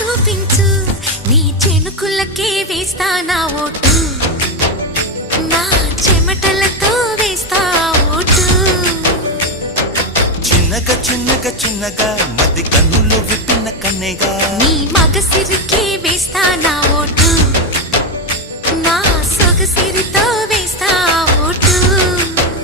చూపించు నీ చెనుకులకే వేస్తా నా ఓటు నా చెమటలతో వేస్తా ఓటు చిన్నగా చిన్నగా చిన్నగా మధ్య కన్నులు విప్పిన కన్నెగా నీ మగసిరికి